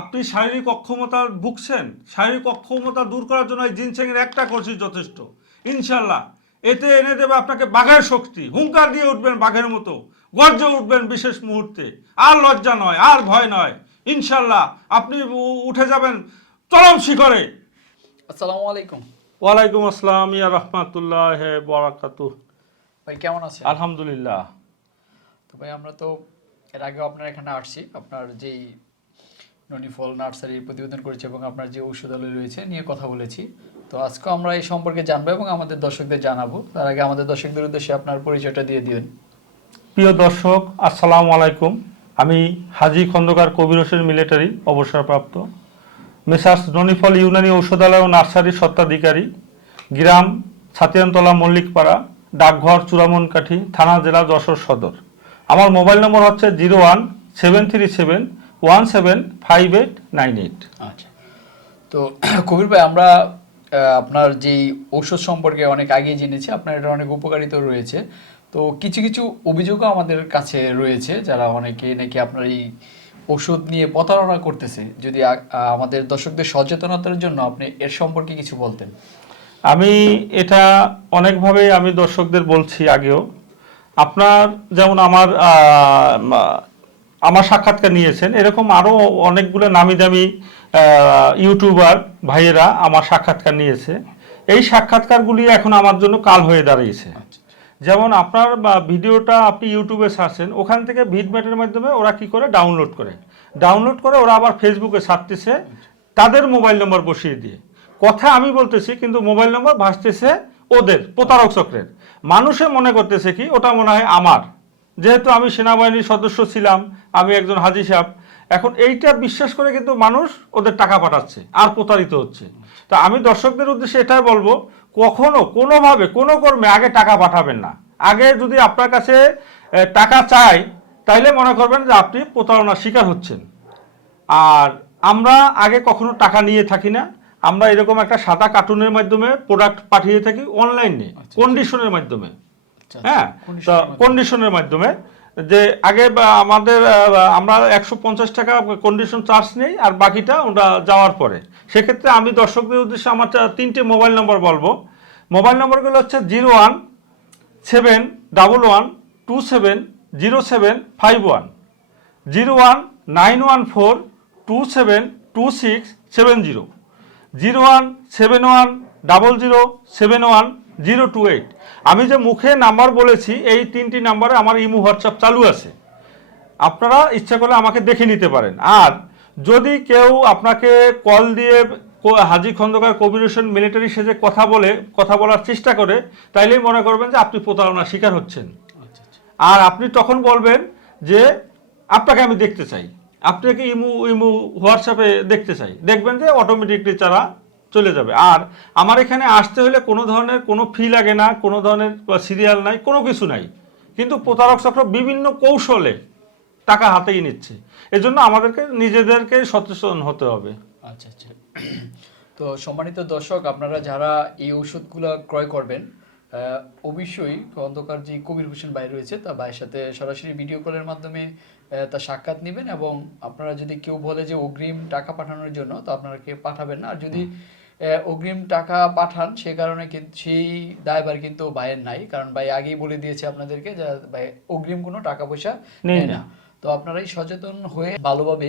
আপনি শারীরিক অক্ষমতা ভুগছেন শারীরিক অক্ষমতা দূর করার জন্য এই জিনসেংয়ের একটা কোর্সই যথেষ্ট। ইনশাল্লাহ এতে এনে দেবে আপনাকে বাঘের শক্তি হুঙ্কার দিয়ে উঠবেন বাঘের মতো গর্জে উঠবেন বিশেষ মুহূর্তে। আর লজ্জা নয় আর ভয় নয়। ইনশাল্লাহ আপনি উঠে যাবেন চরম শিখরে। আসসালামু আলাইকুম। ওয়ালাইকুম আসসালাম ইয়া রহমাতুল্লাহ বরাকাতু ভাই কেমন আছেন? আলহামদুলিল্লাহ। তো ভাই আমরা তো এর আগেও আপনার এখানে আসছি। আপনার যেই ননিফল নার্সারির প্রতিবেদন করেছি এবং আপনার যে ঔষধালয় রয়েছে নিয়ে কথা বলেছি। তো আজকে আমরা এই সম্পর্কে জানব এবং আমাদের দর্শকদের জানাব। তার আগে আমাদের দর্শকদের উদ্দেশ্যে আপনার পরিচয়টা দিয়ে দিবেন প্রিয় দর্শক, আসসালামু আলাইকুম। আমি হাজি খন্দকার কবির হোসেন মিলিটারি, অবসরপ্রাপ্ত। মেসার্স ননিফল ইউনানি ঔষধালয় ও নার্সারির সত্ত্বাধিকারী গ্রাম ছাতিয়ানতলা মল্লিকপাড়া, ডাকঘর চূড়ামনকাঠি থানা জেলা যশোর সদর। আমার মোবাইল নম্বর হচ্ছে zero one seven three seven one seven five eight nine eight আচ্ছা। তো কবির ভাই আমরা আপনার যেই ঔষধ সম্পর্কে অনেক আগেই জেনেছি আপনার এটা অনেক উপকারিতা রয়েছে। তো কিছু কিছু অভিযোগও আমাদের কাছে রয়েছে যারা অনেকে নাকি আপনার এই ওষুধ নিয়ে প্রতারণা করতেছে। যদি আমাদের দর্শকদের সচেতনতার জন্য আপনি এর সম্পর্কে কিছু বলতেন। আমি এটা অনেকভাবেই আমি দর্শকদের বলছি আগেও। আপনার যেমন আমার আমার সাক্ষাৎকার নিয়েছেন। এরকম আরও অনেকগুলো নামি দামি ইউটিউবার ভাইয়েরা আমার সাক্ষাৎকার নিয়েছে। এই সাক্ষাৎকারগুলি এখন আমার জন্য কাল হয়ে দাঁড়িয়েছে। যেমন আপনার বা ভিডিওটা আপনি ইউটিউবে সারছেন ওখান থেকে ভিডমেটের মাধ্যমে ওরা কি করে? ডাউনলোড করে। ডাউনলোড করে ওরা আবার ফেসবুকে ছাড়তেছে তাদের মোবাইল নম্বর বসিয়ে দিয়ে। কথা আমি বলতেছি কিন্তু মোবাইল নম্বর ভাসতেছে ওদের প্রতারক চক্রের। মানুষে মনে করতেছে কি ওটা মনে হয় আমার। যেহেতু আমি সেনাবাহিনীর সদস্য ছিলাম আমি একজন হাজি সাহেব এখন এইটা বিশ্বাস করে কিন্তু মানুষ ওদের টাকা পাঠাচ্ছে আর প্রতারিত হচ্ছে। তা আমি দর্শকদের উদ্দেশ্যে এটাই বলব কখনো কোনোভাবে কোনো কর্মে আগে টাকা পাঠাবেন না। আগে যদি আপনার কাছে টাকা চাই তাইলে মনে করবেন যে আপনি প্রতারণার শিকার হচ্ছেন। আর আমরা আগে কখনো টাকা নিয়ে থাকি না। আমরা এরকম একটা সাদা কার্টুনের মাধ্যমে প্রোডাক্ট পাঠিয়ে থাকি অনলাইনে কন্ডিশনের মাধ্যমে। আচ্ছা, হ্যাঁ condition তো কন্ডিশনের মাধ্যমে। যে আগে আমাদের আমরা একশো পঞ্চাশ টাকা কন্ডিশন চার্জ নেই আর বাকিটা ওটা যাওয়ার পরে। সেক্ষেত্রে আমি দর্শকদের উদ্দেশ্যে আমার তিনটে মোবাইল নম্বর বলব। মোবাইল নম্বরগুলো হচ্ছে zero one seven double one two seven zero seven five one. Zero one nine one four two seven two six seven zero. Zero one seven one double zero seven one zero two eight. আমি যে মুখে number বলেছি এই তিনটি নাম্বারে আমার imo WhatsApp চালু আছে। আপনারা ইচ্ছা করলে আমাকে দেখে নিতে পারেন। আর যদি কেউ আপনাকে কল দিয়ে হাজি খন্দকার কবির হোসেন মিলিটারি সেজে কথা বলে কথা বলার চেষ্টা করে তাইলেই মনে করবেন যে আপনি প্রতারণার শিকার হচ্ছেন। আচ্ছা আচ্ছা। আর আপনি তখন বলবেন যে আপনাকে আমি দেখতে চাই। আপনাকে ইমু ইমু হোয়াটসঅ্যাপে দেখতে চাই। দেখবেন যে অটোমেটিকলি তারা চলে যাবে। আর আমার এখানে আসতে হলে কোনো ধরনের কোনো ফি লাগে না, কোনো ধরনের সিরিয়াল নাই, কোনো কিছু নাই। কিন্তু প্রতারক চক্র বিভিন্ন কৌশলে টাকা হাতেই নিচ্ছে। এজন্য আমাদেরকে নিজেদেরকে সচেতন হতে হবে। আচ্ছা আচ্ছা। তো সম্মানিত দর্শক, আপনারা যারা এই ঔষধগুলো ক্রয় করবেন অবশ্যই খন্দকার যে কবির হোসেন ভাই রয়েছে তার ভাইয়ের সাথে সরাসরি ভিডিও কলের মাধ্যমে তার সাক্ষাৎ নেবেন এবং আপনারা যদি কেউ বলে যে অগ্রিম টাকা পাঠানোর জন্য, তো আপনারা কেউ পাঠাবেন না। আর যদি অগ্রিম টাকা পাঠান সে কারণে কিন্তু সেই দায়ভার কিন্তু ভাইয়ের নাই। কারণ ভাই আগেই বলে দিয়েছে আপনাদেরকে যে ভাই অগ্রিম কোনো টাকা পয়সা নেই নেয় না। তো আপনারাই সচেতন হয়ে ভালোভাবে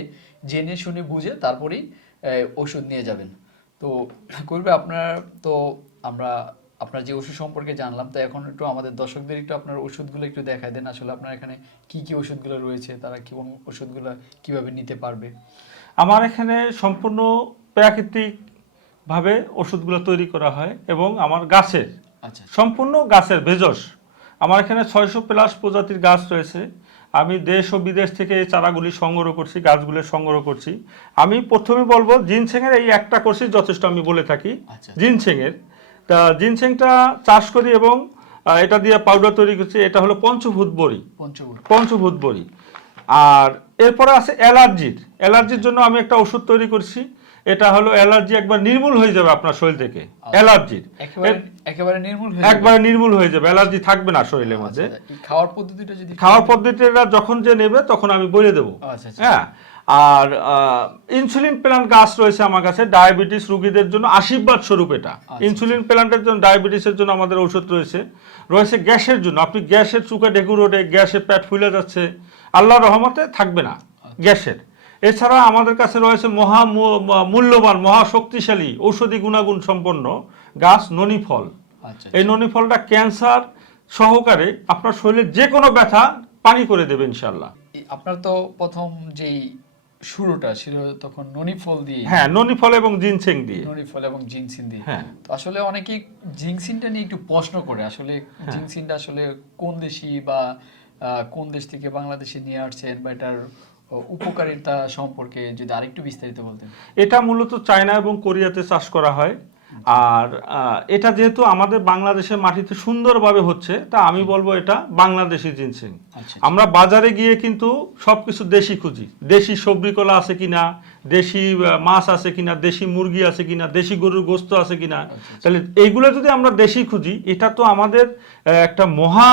জেনে শুনে বুঝে তারপরেই ওষুধ নিয়ে যাবেন। তো করবে আপনার তো আমরা আপনার যে ওষুধ সম্পর্কে জানলাম তো এখন একটু আমাদের দর্শকদের একটু আপনার ওষুধগুলো একটু দেখায় দেন। আসলে আপনার এখানে কি কি ওষুধগুলো রয়েছে তারা কি কোন ওষুধগুলো কীভাবে নিতে পারবে? আমার এখানে সম্পূর্ণ প্রাকৃতিকভাবে ওষুধগুলো তৈরি করা হয় এবং আমার গাছের আচ্ছা। সম্পূর্ণ গাছের ভেষজ। আমার এখানে ছয়শো প্লাস প্রজাতির গাছ রয়েছে। আমি দেশ ও বিদেশ থেকে এই চারাগুলি সংগ্রহ করছি গাছগুলি সংগ্রহ করছি। আমি প্রথমে বলব জিনসেংয়ের এই একটা কোর্সই যথেষ্ট আমি বলে থাকি। আচ্ছা। জিনসেংয়ের। তা জিনসেংটা চাষ করি এবং এটা দিয়ে পাউডার তৈরি করছি। এটা হলো পঞ্চভূত বড়ি। পঞ্চভূত বড়ি। আর এরপরে আছে অ্যালার্জির। অ্যালার্জির জন্য আমি একটা ওষুধ তৈরি করছি। এটা হলো অ্যালার্জি একবার নির্মূল হয়ে যাবে আপনার শরীর থেকে। অ্যালার্জির। একেবারে নির্মূল হয়ে যাবে। একবারে নির্মূল হয়ে যাবে। অ্যালার্জি থাকবে না শরীরের মধ্যে। আচ্ছা, খাওয়ার পদ্ধতিটা যদি খাওয়ার পদ্ধতিটা যখন যে নেবে তখন আমি বলে দেবো। আচ্ছা আচ্ছা। হ্যাঁ? আর ইনসুলিন প্ল্যান্ট গাছ রয়েছে আমার কাছে ডায়াবেটিস রোগীদের জন্য আশীর্বাদ স্বরূপ এটা। ইনসুলিন প্ল্যান্টের জন্য ডায়াবেটিসের জন্য আমাদের ঔষধ রয়েছে। রয়েছে গ্যাসের জন্য। আপনি গ্যাসের চুকা ডেকু রোডে গ্যাসের পেট ফুলে যাচ্ছে। আল্লাহ রহমতে থাকবে না গ্যাসের। এছাড়া আমাদের কাছে রয়েছে মহা মূল্যবান মহা শক্তিশালী ঔষধি গুণাগুণ সম্পন্ন গাছ ননি ফল আচ্ছা এই ননি ফলটা ক্যান্সার সহকারে আপনার শরীরে যে কোনো ব্যথা পানি করে দেবে ইনশাল্লাহ আপনার তো প্রথম যেই শুরুটা ছিল তখন ননি ফল দিয়ে। হ্যাঁ ননি ফল এবং জিনসিং দিয়ে। ননি ফল এবং জিনসিন দিয়ে। হ্যাঁ। তো আসলে অনেকেই জিনসিনটা নিয়ে একটু প্রশ্ন করে আসলে হ্যাঁ। জিনসিনটা আসলে কোন দেশি বা কোন দেশ থেকে বাংলাদেশে নিয়ে আসছেন বা এটার উপকারিতা সম্পর্কে যদি আরেকটু বিস্তারিত বলতেন। এটা মূলত চায়না এবং কোরিয়াতে চাষ করা হয়। আর এটা যেহেতু আমাদের বাংলাদেশের মাটিতে সুন্দরভাবে হচ্ছে তা আমি বলব এটা বাংলাদেশি জিনসিং। আচ্ছা আমরা বাজারে গিয়ে কিন্তু সবকিছু দেশি খুঁজি। দেশি সবজি কলা আছে কিনা দেশি মাছ আছে কিনা দেশি মুরগি আছে কিনা দেশি গরুর গোস্ত আছে কিনা। তাহলে এইগুলো যদি আমরা দেশি খুঁজি এটা তো আমাদের একটা মহা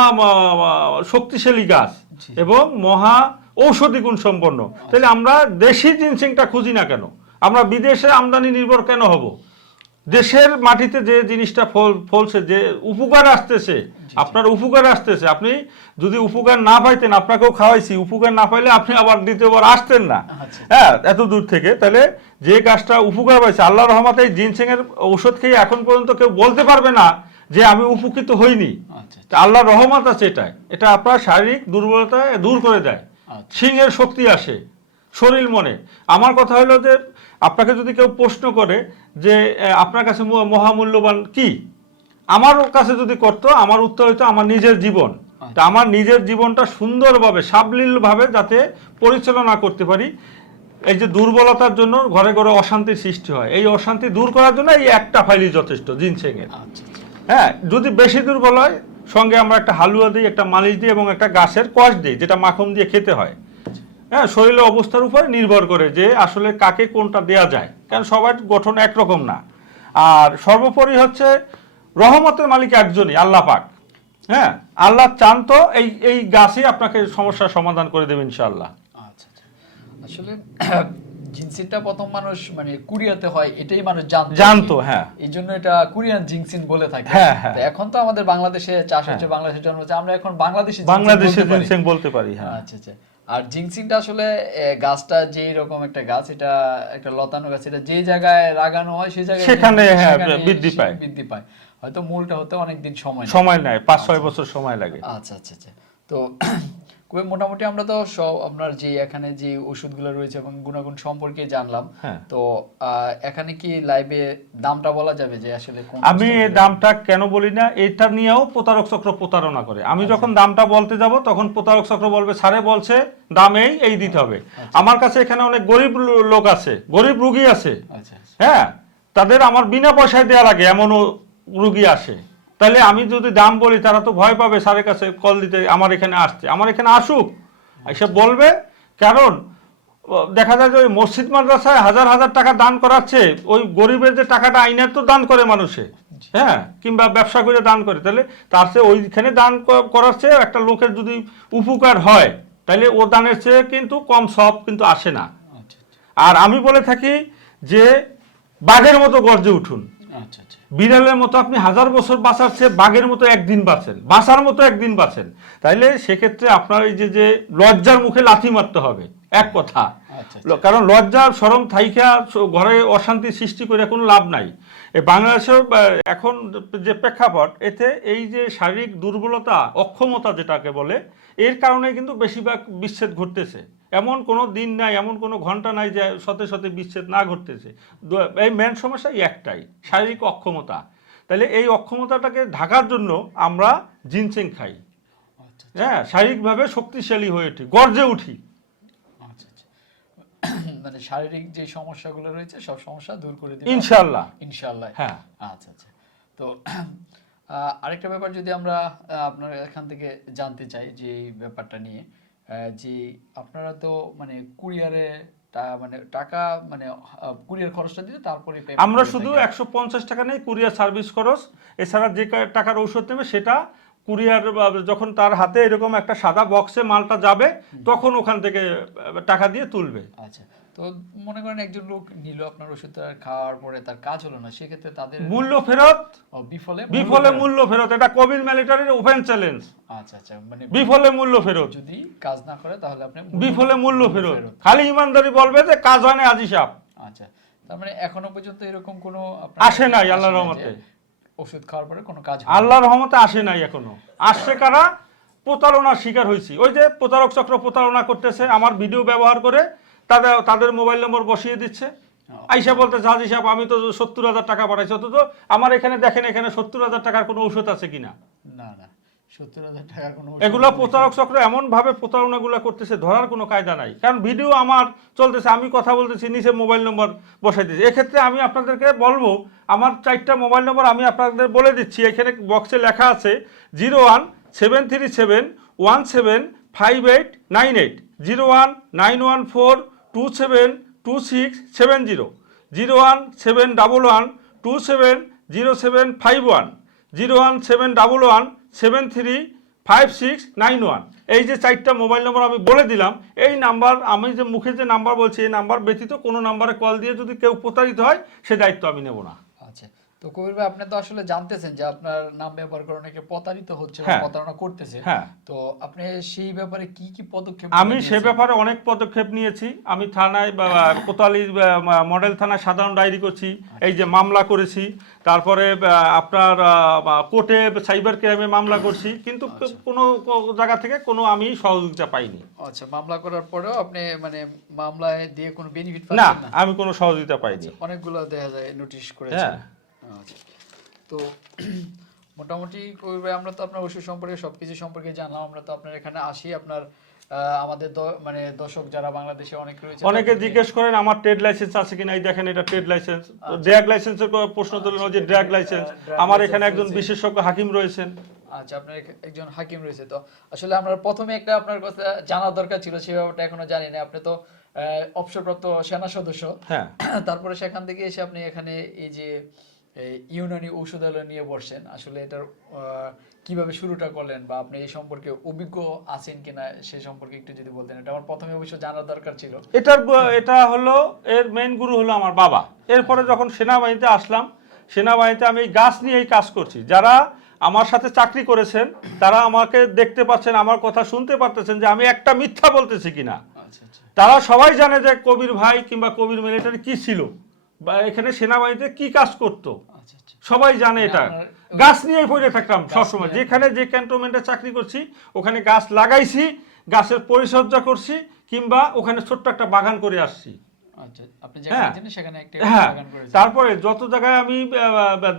শক্তিশালী গাছ এবং মহা ঔষধি গুণ সম্পন্ন। তাহলে আমরা দেশি জিনসিংটা খুঁজি না কেন? আমরা বিদেশে আমদানি নির্ভর কেন হব? দেশের মাটিতে যে জিনিসটা ফল ফলছে যে উপকার আসতেছে আপনার উপকার আসতেছে। আপনি যদি উপকার না পাইতেন আপনাকেও খাওয়াইছি উপকার না পাইলে আপনি আবার দ্বিতীয়বার আসতেন না। আচ্ছা। হ্যাঁ এত দূর থেকে। তাহলে যে গাছটা উপকার পাইছে আল্লাহ রহমাতে এই জিনসিং এর ঔষধ খেয়ে এখন পর্যন্ত কেউ বলতে পারবে না যে আমি উপকৃত হইনি। আচ্ছা তা আল্লাহর রহমত আছে এটাই। এটা আপনার শারীরিক দুর্বলতা দূর করে দেয়। আচ্ছা সিংহের শক্তি আসে শরীর মনে। আমার কথা হলো যে আপনাকে যদি কেউ প্রশ্ন করে যে আপনার কাছে মহামূল্যবান কি? আমার কাছে যদি করতো আমার উত্তর হইতো আমার নিজের জীবন। তা আমার নিজের জীবনটা সুন্দরভাবে সাবলীলভাবে যাতে পরিচালনা করতে পারি এই যে দুর্বলতার জন্য ঘরে ঘরে অশান্তির সৃষ্টি হয় এই অশান্তি দূর করার জন্য এই একটা ফাইলই যথেষ্ট জিনসেংয়ের আচ্ছা আচ্ছা। হ্যাঁ যদি বেশি দুর্বল হয় সঙ্গে আমরা একটা হালুয়া দিই, একটা মালিশ দিই এবং একটা গাছের কষ দিই, যেটা মাখন দিয়ে খেতে হয়। হ্যাঁ শরীরের অবস্থার উপর নির্ভর করে যে আসলে কাকে কোনটা দেয়া যায়। কারণ সবার গঠন একরকম না। আর সর্বোপরি হচ্ছে রহমতের মালিক একজনই, আল্লাহ পাক। হ্যাঁ আল্লাহ চান তো এই এই গাছই আপনাকে সমস্যার সমাধান করে দেবে ইনশাআল্লাহ। আচ্ছা আচ্ছা। আসলে জিনসিনটা প্রথম মানুষ মানে কুরিয়াতে হয় এটাই মানুষ জানতো জানতো, হ্যাঁ। এই জন্য এটা কোরিয়ান জিনসিন বলে থাকে হ্যাঁ, হ্যাঁ। তো এখন তো আমাদের বাংলাদেশে চাষ হচ্ছে বাংলাদেশে জন্ম হচ্ছে আমরা এখন বাংলাদেশে বাংলাদেশে জিনসিন বলতে পারি হ্যাঁ আচ্ছা আচ্ছা আর আসলে গাছটা যেই রকম একটা গাছ এটা একটা লতানো গাছ এটা যে জায়গায় লাগানো হয় সেই জায়গায় সেখানে, হ্যাঁ, বৃদ্ধি পায়। বৃদ্ধি পায় হয়তো মূলটা হতে অনেক দিন সময়। সময় নেয় পাঁচ ছয় বছর সময় লাগে আচ্ছা আচ্ছা আচ্ছা তো মোটামুটি আমরা তো সব আপনার যে এখানে যে ওষুধগুলো রয়েছে এবং গুণাগুণ সম্পর্কে জানলাম হ্যাঁ। তো এখানে কি লাইভে দামটা বলা যাবে যে আসলে আমি এই দামটা কেন বলি না এটা নিয়েও প্রতারক চক্র প্রতারণা করে। আমি যখন দামটা বলতে যাব তখন প্রতারক চক্র বলবে স্যারে বলছে দাম এই এই দিতে হবে। আমার কাছে এখানে অনেক গরিব লোক আছে গরিব রুগী আছে। আচ্ছা হ্যাঁ তাদের আমার বিনা পয়সায় দেওয়া লাগে এমনও রুগী আসে। তাহলে আমি যদি দাম বলি তারা তো ভয় পাবে স্যারের কাছে কল দিতে আমার এখানে আসছে আমার এখানে আসুক। এসে বলবে। কারণ দেখা যায় যে ওই মসজিদ মাদ্রাসায় হাজার হাজার টাকা দান করাচ্ছে। ওই গরিবের যে টাকাটা আইনের তো দান করে মানুষে। হ্যাঁ? কিংবা ব্যবসা করে দান করে। তাহলে তার চেয়ে ওইখানে দান করার চেয়ে একটা লোকের যদি উপকার হয় তাহলে ও দানের চেয়ে কিন্তু কম সব কিন্তু আসে না। আচ্ছা আর আমি বলে থাকি যে বাঘের মতো গর্জে উঠুন। আচ্ছা আচ্ছা বিড়ালের মতো আপনি হাজার বছর বাঁচার চেয়ে বাঘের মতো একদিন বাঁচেন বাঁচার মতো একদিন বাঁচেন তাইলে সেক্ষেত্রে আপনার এই যে যে লজ্জার মুখে লাথি মারতে হবে এক কথা। আচ্ছা কারণ লজ্জা সরম থাইকা ঘরে অশান্তি সৃষ্টি করে কোনো লাভ নাই। এই বাংলাদেশের এখন যে প্রেক্ষাপট এতে এই যে শারীরিক দুর্বলতা অক্ষমতা যেটাকে বলে এর কারণে কিন্তু বেশিরভাগ বিচ্ছেদ ঘটতেছে। এমন কোনো দিন নাই এমন কোনো ঘণ্টা নাই যে শতে শতে বিচ্ছেদ না ঘটতেছে। এই মেন সমস্যা একটাই শারীরিক অক্ষমতা। তাহলে এই অক্ষমতাটাকে ঢাকার জন্য আমরা জিনসেং খাই। আচ্ছা হ্যাঁ শারীরিকভাবে শক্তিশালী হয়ে উঠি গর্জে উঠি। আচ্ছা আচ্ছা। মানে শারীরিক যে সমস্যাগুলো রয়েছে সব সমস্যা দূর করে দিবে ইনশাল্লাহ ইনশাআল্লাহ। হ্যাঁ। আচ্ছা আচ্ছা। তো আরেকটা ব্যাপার যদি আমরা আপনার এখান থেকে জানতে চাই যে এই ব্যাপারটা নিয়ে যে আপনারা তো মানে কুরিয়ারে মানে টাকা মানে কুরিয়ার খরচটা দিতে তারপরে আমরা শুধু। একশো পঞ্চাশ টাকা নেই কুরিয়ার সার্ভিস খরচ এছাড়া যে টাকার ঔষধ নেবে সেটা কুরিয়ার যখন তার হাতে এরকম একটা সাদা বক্সে মালটা যাবে তখন ওখান থেকে টাকা দিয়ে তুলবে। আচ্ছা। তো মনে করেন একজন লোক নিল আপনার ওষুধটা খাওয়ার পরে তার কাজ হলো না সেক্ষেত্রে তাদের মূল্য ফেরত? বিফলে বিফলে মূল্য ফেরত। এটা কবির মিলিটারির ওপেন চ্যালেঞ্জ। আচ্ছা আচ্ছা মানে বিফলে মূল্য ফেরত। যদি কাজ না করে তাহলে আপনি বিফলে মূল্য ফেরত। খালি ইমানদারি বলবে যে কাজ হয় না আজি সাপ। আচ্ছা। তার মানে এখনও পর্যন্ত এরকম কোনো আসে নাই আল্লাহর রহমতে। ওষুধ খাওয়ার পরে কোনো কাজ হয় আল্লাহর রহমতে আসে নাই এখনও। আসছে কারা? প্রতারণার শিকার হয়েছি। ওই যে প্রতারক চক্র প্রতারণা করতেছে আমার ভিডিও ব্যবহার করে তাদের তাদের মোবাইল নম্বর বসিয়ে দিচ্ছে। আইসা বলতে হাজি সাহেব আমি তো সত্তর হাজার টাকা পাঠাইছি অথচ আমার এখানে দেখেন এখানে সত্তর হাজার টাকার কোনো ঔষধ আছে কিনা? না না। এগুলো প্রতারক চক্র এমন ভাবে প্রতারণাগুলো করতেছে ধরার কোনো কায়দা নাই। কারণ ভিডিও আমার চলতেছে আমি কথা বলতেছি নিচে মোবাইল নম্বর বসাই দিচ্ছি এক্ষেত্রে আমি আপনাদেরকে বলব আমার চারটা মোবাইল নম্বর আমি আপনাদের বলে দিচ্ছি। এখানে বক্সে লেখা আছে zero one seven three seven one seven five eight nine eight. Zero one nine one four two seven two six seven zero. Zero one seven double one two seven zero seven five one. Zero one seven double one seven three five six nine one এই যে চারটা mobile নম্বর আমি বলে দিলাম, এই number আমি যে মুখে যে নাম্বার বলছি, এই নাম্বার ব্যতীত কোনো নাম্বারে কল দিয়ে যদি কেউ প্রতারিত হয়, সে দায়িত্ব আমি নেব না। তো কবির ভাই আপনি তো আসলে জানতেছেন যে আপনার নাম ব্যবহার করে অনেকে প্রতারিত হচ্ছে বা হ্যাঁ। প্রতারণা করতেছে। হ্যাঁ। তো আপনি সেই ব্যাপারে কি কি পদক্ষেপ আমি সে ব্যাপারে অনেক পদক্ষেপ নিয়েছি। আমি থানায় বা কোতালির মডেল থানায় সাধারণ ডায়েরি করছি এই যে মামলা করেছি। তারপরে আপনার কোর্টে সাইবার ক্রাইমে মামলা করছি। কিন্তু কোনো জায়গা থেকে কোনো আমি সহযোগিতা পাইনি। আচ্ছা মামলা করার পরেও আপনি মানে মামলায় দিয়ে কোনো বেনিফিট না পাচ্ছেন না? আমি কোনো সহযোগিতা পাইনি। অনেকগুলো দেখা যায় নোটিশ করেছেন হ্যাঁ। আচ্ছা। তো মোটামুটি আমরা তো আপনার ওষুধ সম্পর্কে সবকিছু সম্পর্কে জানলাম। আমরা তো আপনার এখানে আসি। আপনার আমাদের মানে দর্শক যারা বাংলাদেশে অনেক রয়েছে অনেকে জিজ্ঞেস করেন আমার ট্রেড লাইসেন্স আছে কিনা? এই দেখেন এটা ট্রেড লাইসেন্স ড্র্যাগ লাইসেন্সের প্রশ্ন তুলেন যে ড্র্যাগ লাইসেন্স আমার এখানে একজন বিশেষজ্ঞ হাকিম রয়েছেন। আচ্ছা আপনার একজন হাকিম রয়েছে। তো আসলে আমরা প্রথমে একটা আপনার কথা জানা দরকার ছিল সেই ব্যাপারটা এখনও জানি না। আপনি তো অবসরপ্রাপ্ত সেনা সদস্য। হ্যাঁ। তারপরে সেখান থেকে এসে আপনি এখানে এই যে ইউনানি ঔষধালয় নিয়ে বসছেন আসলে এটার কীভাবে শুরুটা করলেন বা আপনি এই সম্পর্কে অভিজ্ঞ আছেন কিনা সে সম্পর্কে একটু যদি বলতেন। এটা আমার প্রথমে অবশ্য জানার দরকার ছিল। এটার এটা হলো এর মেইন গুরু হলো আমার বাবা। এরপরে যখন সেনাবাহিনীতে আসলাম সেনাবাহিনীতে আমি এই গাছ নিয়েই কাজ করছি। যারা আমার সাথে চাকরি করেছেন তারা আমাকে দেখতে পাচ্ছেন আমার কথা শুনতে পারতেছেন যে আমি একটা মিথ্যা বলতেছি কিনা। আচ্ছা আচ্ছা। তারা সবাই জানে যে কবির ভাই কিংবা কবির মিলিটারি কি ছিল। বা এখানে সেনাবাহিনীতে কি কাজ করতো? আচ্ছা আচ্ছা। সবাই জানে এটা। গাছ নিয়েই পড়ে থাকতাম সবসময়। যেখানে যে ক্যান্টনমেন্টে চাকরি করছি ওখানে গাছ লাগাইছি গাছের পরিচর্যা করছি কিংবা ওখানে ছোট্ট একটা বাগান করে আসছি। আচ্ছা হ্যাঁ। হ্যাঁ। তারপরে যত জায়গায় আমি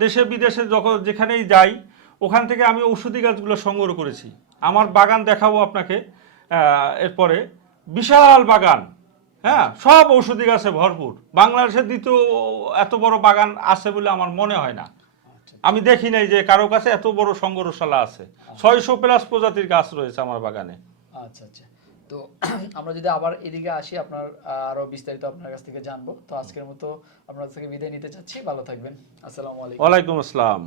দেশে বিদেশে যখন যেখানেই যাই ওখান থেকে আমি ঔষধি গাছগুলো সংগ্রহ করেছি। আমার বাগান দেখাবো আপনাকে এরপরে বিশাল বাগান। হ্যাঁ সব ঔষধি গাছে ভরপুর। বাংলাদেশের দ্বিতীয় এত বড় বাগান আছে বলে আমার মনে হয় না। আচ্ছা আমি দেখি নাই যে কারও কাছে এত বড় সংগ্রহশালা আছে। ছয়শো প্লাস প্রজাতির গাছ রয়েছে আমার বাগানে। আচ্ছা আচ্ছা। তো আমরা যদি আবার এদিকে আসি আপনার আরও বিস্তারিত আপনার কাছ থেকে জানব। তো আজকের মতো আপনার কাছ থেকে বিদায় নিতে চাচ্ছি। ভালো থাকবেন। আসসালামু আলাইকুম। ওয়ালাইকুম আসসালাম।